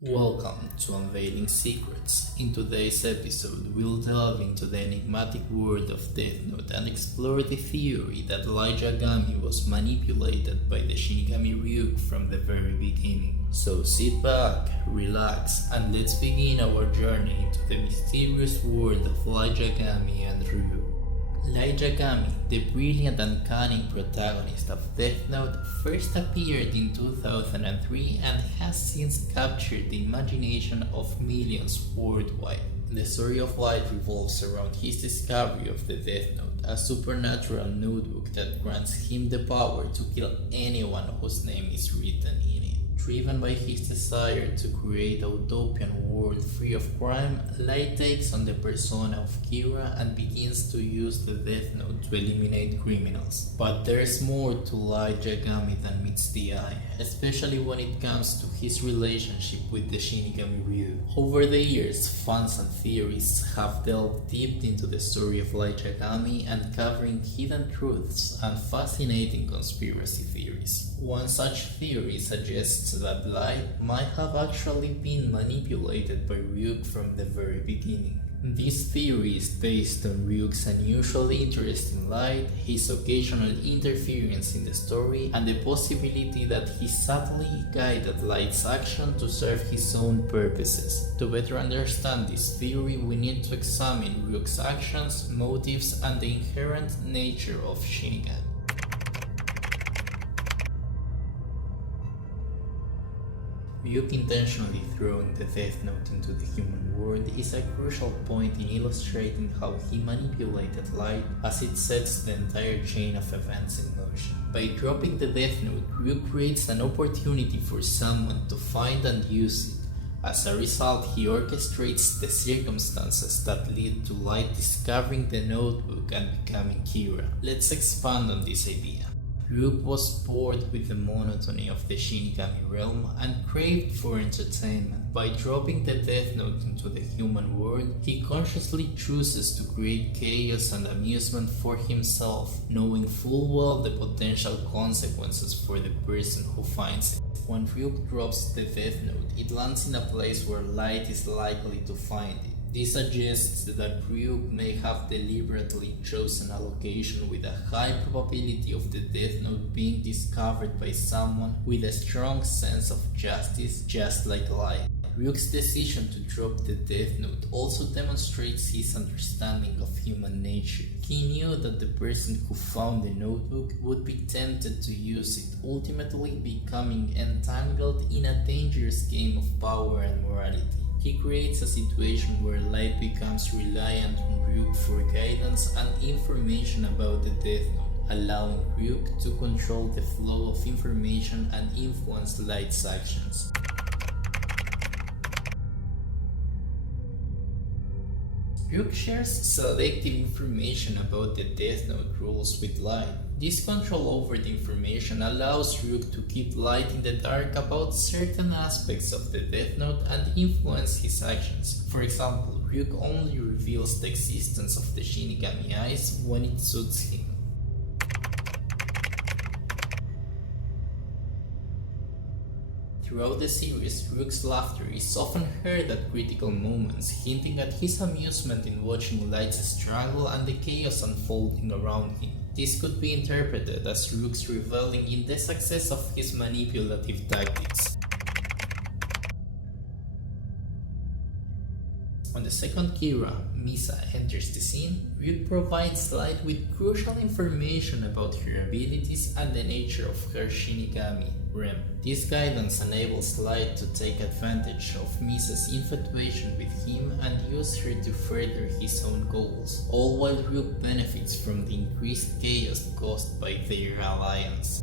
Welcome to Unveiling Secrets. In today's episode, we'll delve into the enigmatic world of Death Note and explore the theory that Yagami was manipulated by the Shinigami Ryuk from the very beginning. So sit back, relax, and let's begin our journey into the mysterious world of Yagami and Ryuk. Yagami, the brilliant and cunning protagonist of Death Note, first appeared in 2003 and has since captured the imagination of millions worldwide. The story of Light revolves around his discovery of the Death Note, a supernatural notebook that grants him the power to kill anyone whose name is written in it. Driven by his desire to create a utopian world free of crime, Light takes on the persona of Kira and begins to use the Death Note to eliminate criminals. But there's more to Yagami than meets the eye, especially when it comes to his relationship with the Shinigami Ryuk. Over the years, fans and theorists have delved deep into the story of Yagami, uncovering hidden truths and fascinating conspiracy theories. One such theory suggests that Light might have actually been manipulated by Ryuk from the very beginning. This theory is based on Ryuk's unusual interest in Light, his occasional interference in the story, and the possibility that he subtly guided Light's action to serve his own purposes. To better understand this theory, we need to examine Ryuk's actions, motives, and the inherent nature of Shinigami. Ryuk intentionally throwing the Death Note into the human world is a crucial point in illustrating how he manipulated Light, as it sets the entire chain of events in motion. By dropping the Death Note, Ryuk creates an opportunity for someone to find and use it. As a result, he orchestrates the circumstances that lead to Light discovering the notebook and becoming Kira. Let's expand on this idea. Ryuk was bored with the monotony of the Shinigami realm and craved for entertainment. By dropping the Death Note into the human world, he consciously chooses to create chaos and amusement for himself, knowing full well the potential consequences for the person who finds it. When Ryuk drops the Death Note, it lands in a place where Light is likely to find it. This suggests that Ryuk may have deliberately chosen a location with a high probability of the Death Note being discovered by someone with a strong sense of justice, just like Light. Ryuk's decision to drop the Death Note also demonstrates his understanding of human nature. He knew that the person who found the notebook would be tempted to use it, ultimately becoming entangled in a dangerous game of power and morality. He creates a situation where Light becomes reliant on Ryuk for guidance and information about the Death Note, allowing Ryuk to control the flow of information and influence Light's actions. Ryuk shares selective information about the Death Note rules with Light. This control over the information allows Ryuk to keep Light in the dark about certain aspects of the Death Note and influence his actions. For example, Ryuk only reveals the existence of the Shinigami Eyes when it suits him. Throughout the series, Ryuk's laughter is often heard at critical moments, hinting at his amusement in watching Light's struggle and the chaos unfolding around him. This could be interpreted as Ryuk's reveling in the success of his manipulative tactics. When the second Kira, Misa, enters the scene, Ryuk provides Light with crucial information about her abilities and the nature of her Shinigami realm. This guidance enables Light to take advantage of Misa's infatuation with him and use her to further his own goals, all while Ryuk benefits from the increased chaos caused by their alliance.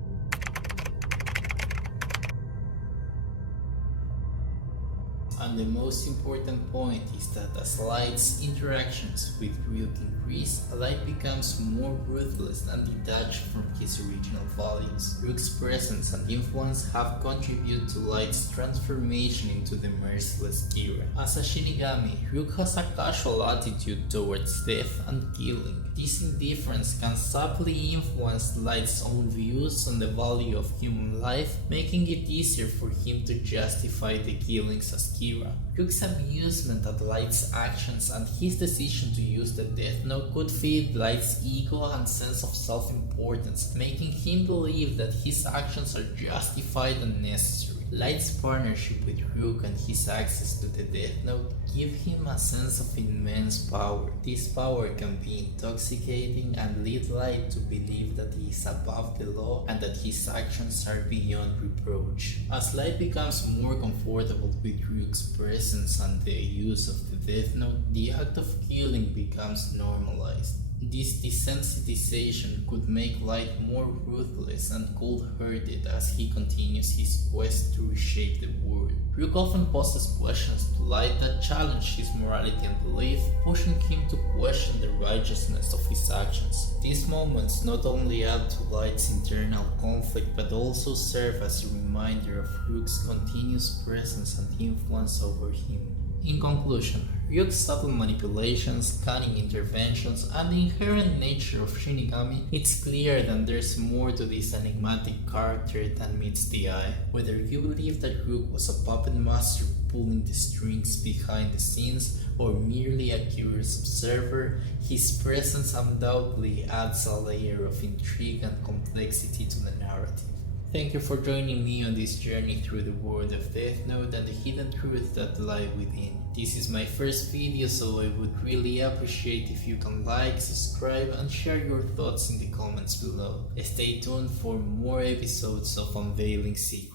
And the most important point is that as Light's interactions with Ryuk increase, Light becomes more ruthless and detached from his original values. Ryuk's presence and influence have contributed to Light's transformation into the merciless Kira. As a Shinigami, Ryuk has a casual attitude towards death and killing. This indifference can subtly influence Light's own views on the value of human life, making it easier for him to justify the killings as Kira. Ryuk's amusement at Light's actions and his decision to use the Death Note could feed Light's ego and sense of self-importance, making him believe that his actions are justified and necessary. Light's partnership with Ryuk and his access to the Death Note give him a sense of immense power. This power can be intoxicating and lead Light to believe that he is above the law and that his actions are beyond reproach. As Light becomes more comfortable with Ryuk's presence and the use of the Death Note, the act of killing becomes normalized. This desensitization could make Light more ruthless and cold-hearted as he continues his quest to reshape the world. Ryuk often poses questions to Light that challenge his morality and belief, pushing him to question the righteousness of his actions. These moments not only add to Light's internal conflict but also serve as a reminder of Ryuk's continuous presence and influence over him. In conclusion, Ryuk's subtle manipulations, cunning interventions, and the inherent nature of Shinigami, it's clear that there's more to this enigmatic character than meets the eye. Whether you believe that Ryuk was a puppet master pulling the strings behind the scenes, or merely a curious observer, his presence undoubtedly adds a layer of intrigue and complexity to the narrative. Thank you for joining me on this journey through the world of Death Note and the hidden truths that lie within. This is my first video, so I would really appreciate if you can like, subscribe, and share your thoughts in the comments below. Stay tuned for more episodes of Unveiling Secrets.